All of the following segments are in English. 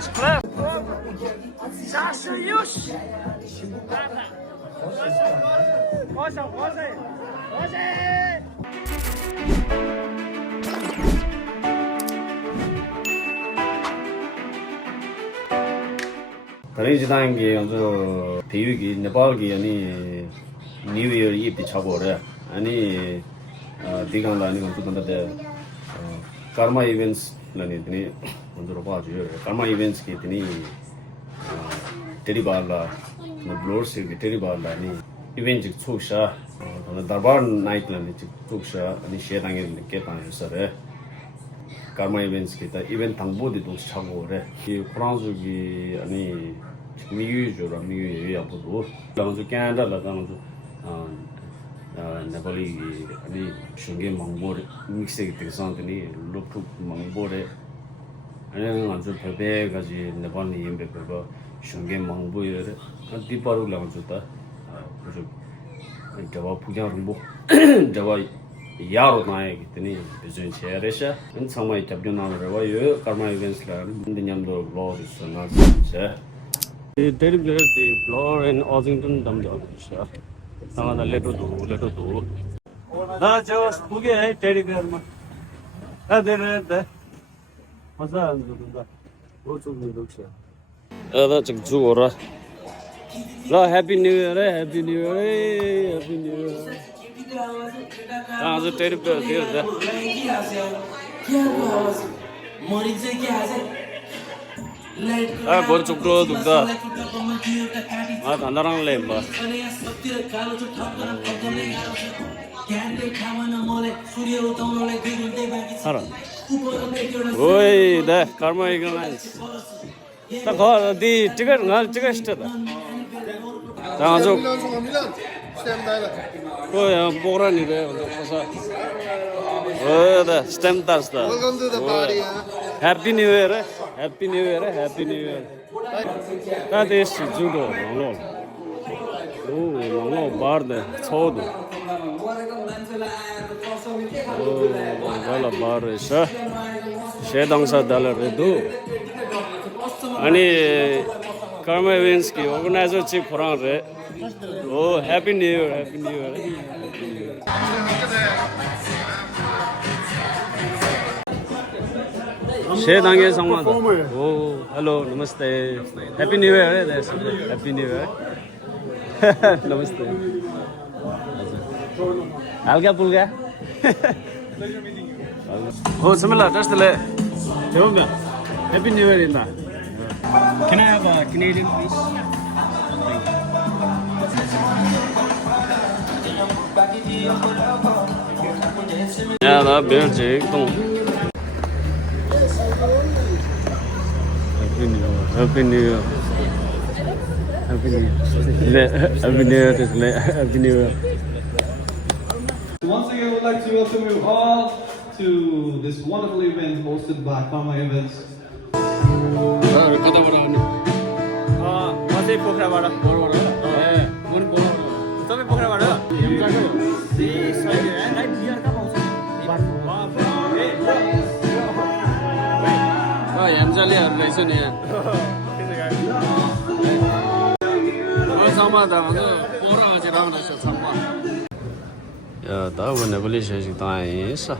Last clap. Sasha już. Może. 그래지 단계 먼저 대위기 네팔기 아니 New Year 입이 차고래 아니 디강도 아니고 좀 건데 karma events lani tini 먼저 봐줘 karma events ki tini teribala blur se ki teribala ni event 직 초샤 darbar night lani 직 초샤 아니 셰당에 이렇게 다녔어래 karma events ki ta event 당보디 동 차고래 이 프랑스기 아니 미유조라 미유에 앞으로 당주 캐나다라 당주 Nepali ani shunge mangbore mixing texantini lokuk mangbore ani anju pepe gaji Nepali yembe pepe shunge mangboyere ati paru langjuta jo jawa puja rumbo jawa yaro nae gitni bizun cheresha en samay tabjuna rewa yo karma events la ndinyamdo law is not se the terrible the floor in Ossington damdo sha 상하다 레토도 나 저 두개 테리그램 아데레데 맞아 안 좋다 오쪽도 좋지 나 지금 죽어라 라 해피 뉴 이어 해피 뉴 이어 해피 뉴 이어 저 테리그램 되었다 뭘 죽도 죽다 나랑 래봐 알아 오이 네 karma ignorance 딱 거기 ticket 날 ticket 시켰다 당아서 뭐야 보라니래 어서 어다 스탬 따스다 Welcome to the party. Happy New Year Happy New Year Happy New Year that is judo long long bar the chodo wala bar sha shedangsa dollar do ani karma events ki organizer chief phorang re oh Happy New Year Happy New Year शेदांगे संवाद ओ hello नमस्ते happy new year happy new year नमस्ते हल्का पुल्का हो समला दस्तले देवम्या happy new year इंदा can I have a Canadian please या ना बेर जे एकदम Happy New Year. Happy New Year. Happy New Year. Happy New Year. Once again, I would like to welcome you all to this wonderful event hosted by Karma Events. masih pokhraबाट कुन सबै पोखराबाट 얌잘리हरू रहेछ नि यहाँ 다 Nepali 세식 다 있어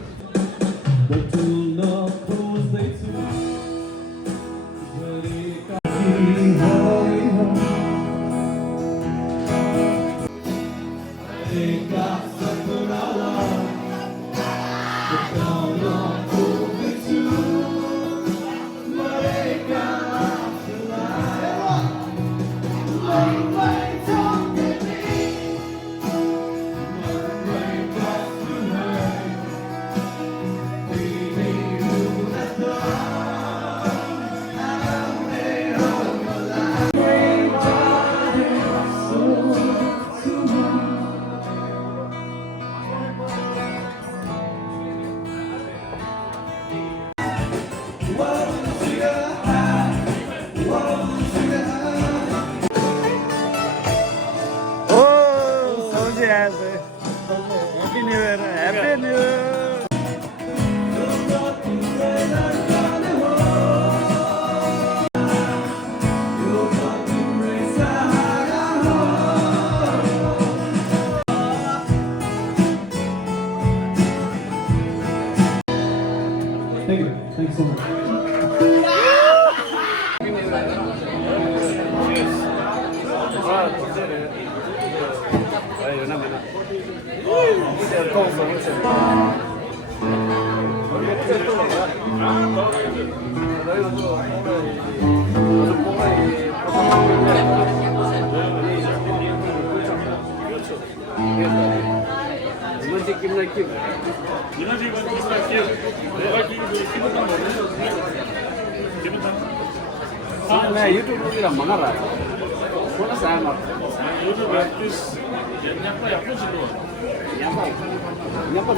Happy New Year! Happy New Year! Thanks so much.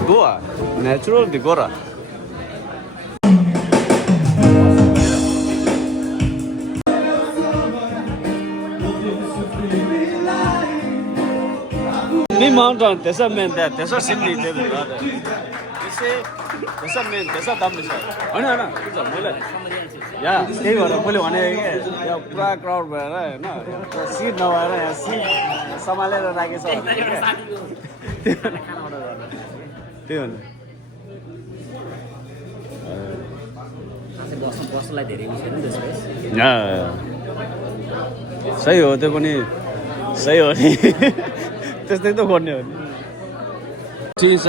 Goa, natural di Goa. Me mountain, there's a man there, there's a city there. You say, there's a man, there's a dumb is oh no, it's a mullet. Yeah, they were a bully one again. Yeah, crowd where no, seed no, I see some other like it's all. सही हो त्यो पनि सही हो नि त्यस्तै त गर्ने हो नि ठीक छ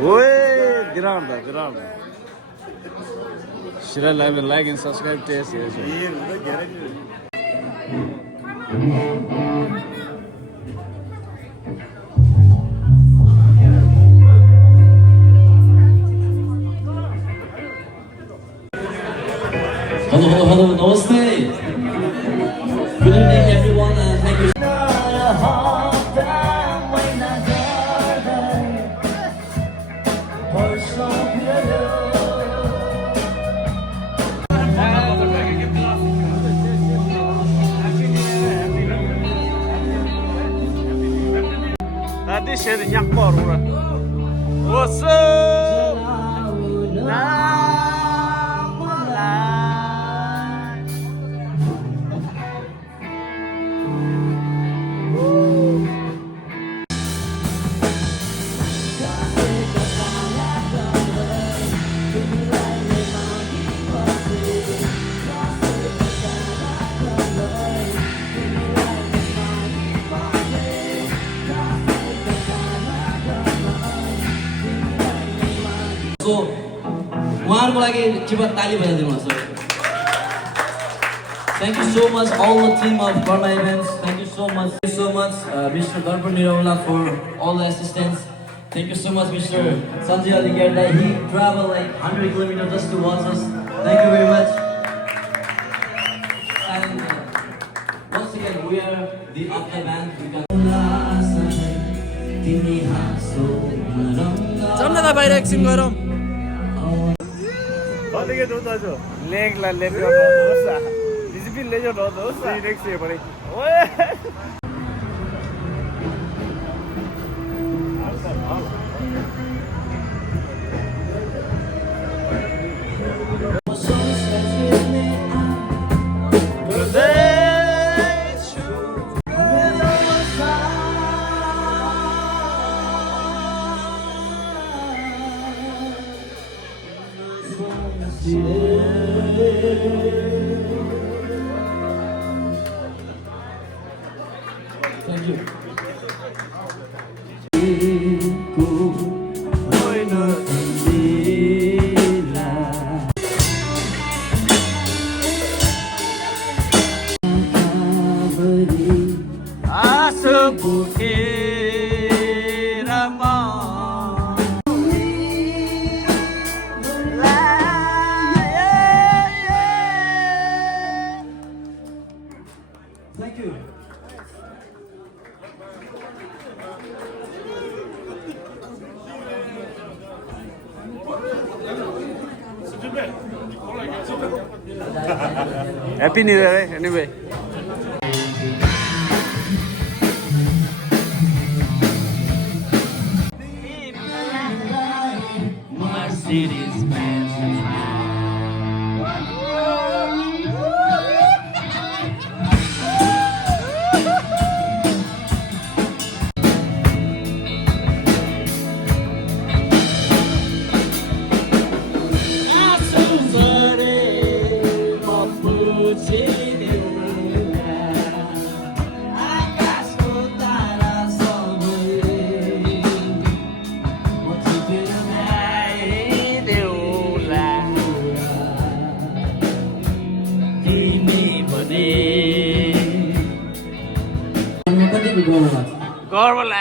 ओए गिराउँ Should I like and subscribe to us? Hello, namaste. Good evening, everyone, and thank you. Tadi saya nyakpor urat. What's up? So, उहाँहरुको लागि जीवन ताली बजाइदिनुहोस् sir. Thank you so much all the team of Burma Events. Thank you so much. Mr. Darpan Niraula for all the assistance. Thank you so much Mr. Sanjay Aligarda. He traveled like 100 kilometers just to watch us. Thank you very much. And once again we are the After Band. चम्ना बाहिर एकछिन गरौँ अलिकति उता छु लेगलाई leg गर्नुहोस् न discipline laser गर्नुहोस् न नेक्स्ट डे पनि ओए Thank you. Thank you. Happy New Year anyway. Mercedes Benz.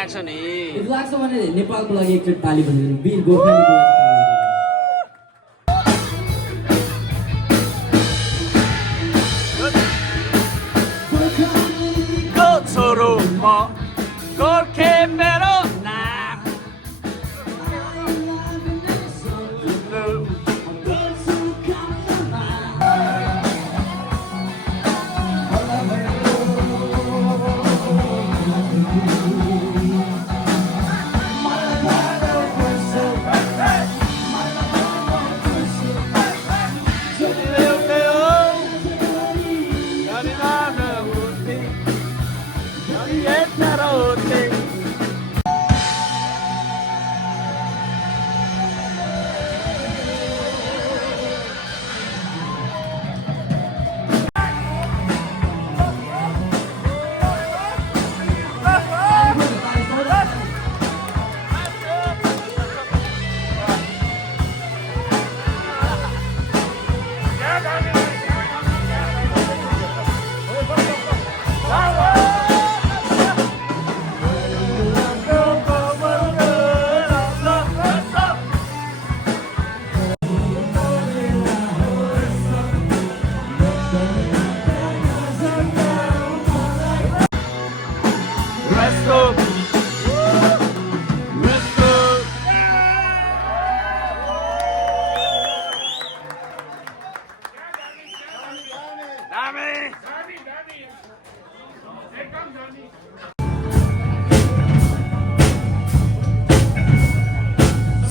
लाग्छ नि If लाग्छ भने नेपालको लागि एकचोटि ताली बजाइदिनु वीर गोर्खालीको लागि को छोरो म गोर्खे मेरो नाम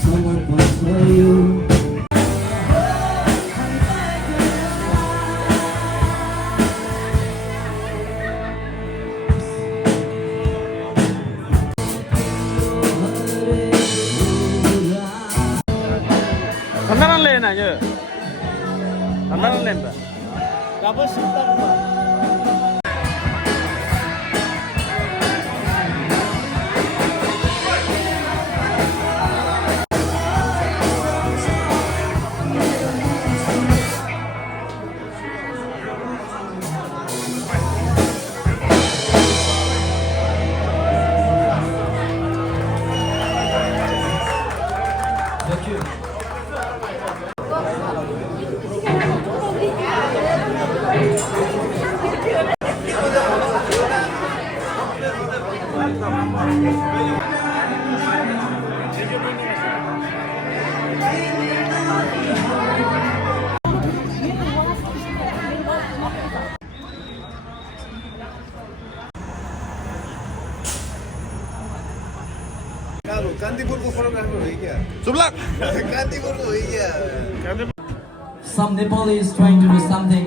Someone once for you. 간단한 레인 아니에요? 간단한 레인다. 가고 싶다. Thank you. Some Nepali is trying to do something,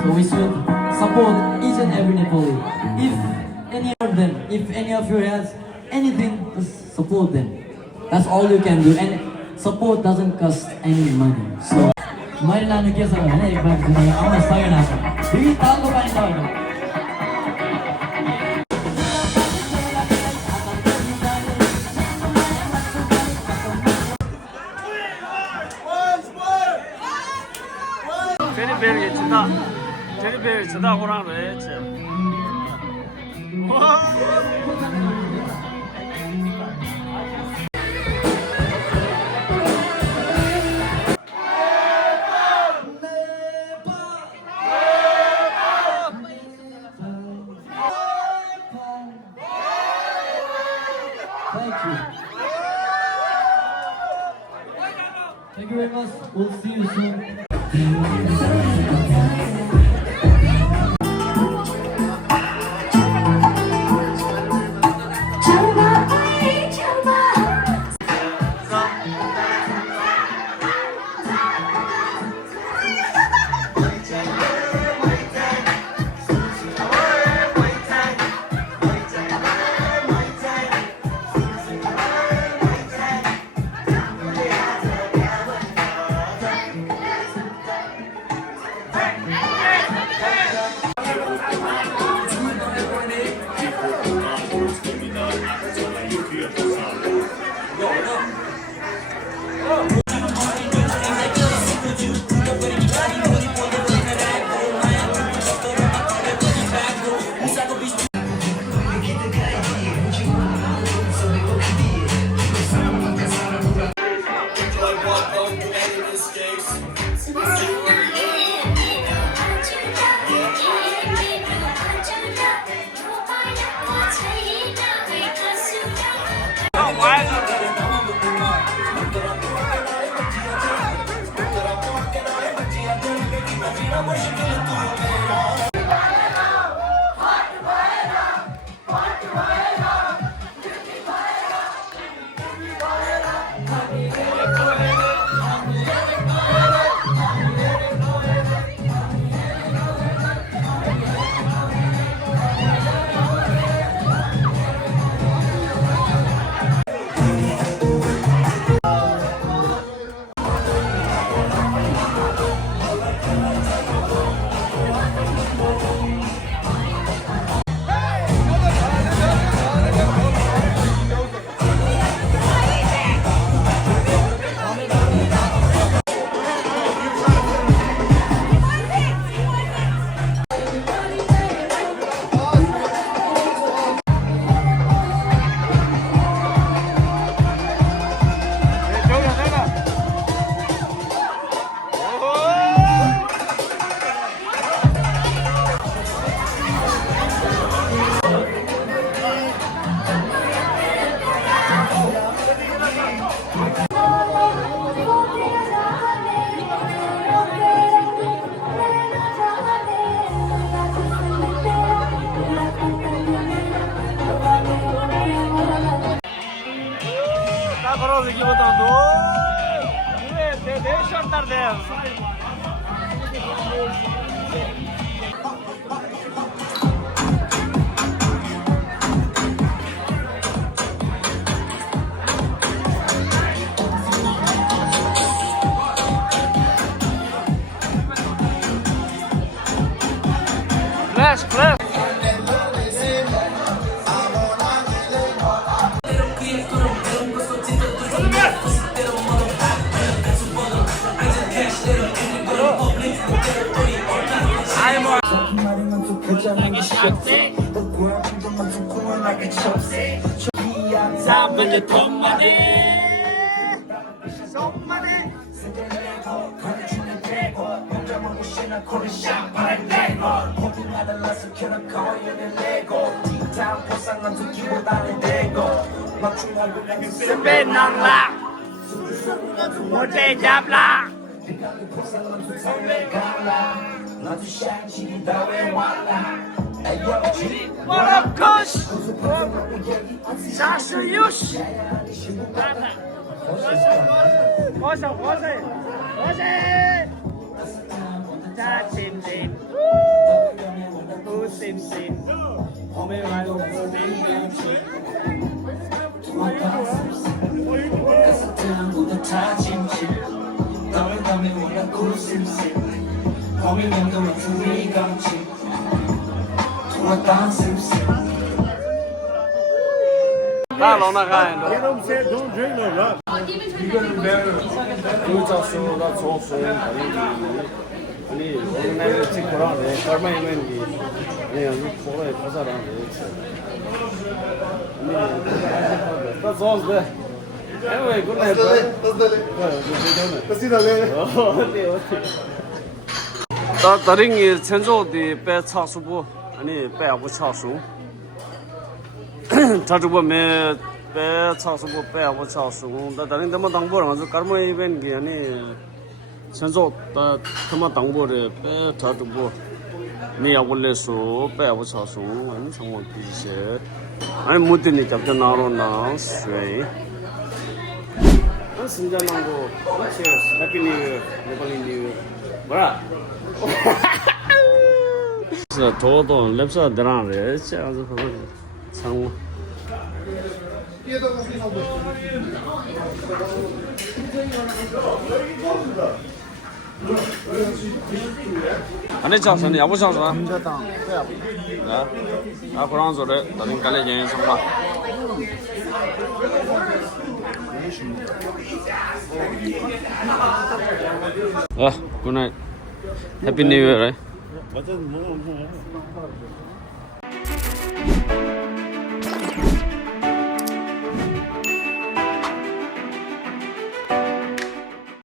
so we should support each and every Nepali. If any of them, if any of you has anything, just support them. That's all you can do, and support doesn't cost any money. So, मैले लानु के छ भने एक बार आउन सकेन दुई तालको पानी छ भने Teddy bear çıda kuran ve Thank you. Thank you very much. We'll see you soon. Hey! 걸어서 기보다 너. 내 셔터 돼. 플래시 플래시. 나 너나 가야 돼. Don't drink no rum. 유자수 나 좋았어. 아니 오늘 찍고라네. 얼마 이면이 아니 아주 코로에 가자라네. 아니 나 좋았어. Anyway, good night, bro. 다 다른 게 전조의 배차수부 아니 배하고 차수. 자주고 매 배차수부 배하고 차수. 다 다른 데만 당보랑 아주 깔모 이벤트 아니 전조 다 그만 당보래 배 자주고 니가 원래서 배하고 차수 아니 정말 비슷해. 아니 못되니 captain 나로나 스웨이. 신장난고 cheers happy new year Nepali New Year 뭐야 진짜 저도 랩사 들어가네 진짜 아주 그거 상무 아니 장선이 야부 장선 Tibetan. 아 그런 소리 나는 갈래 얘는 정말 good night. Happy New Year, right?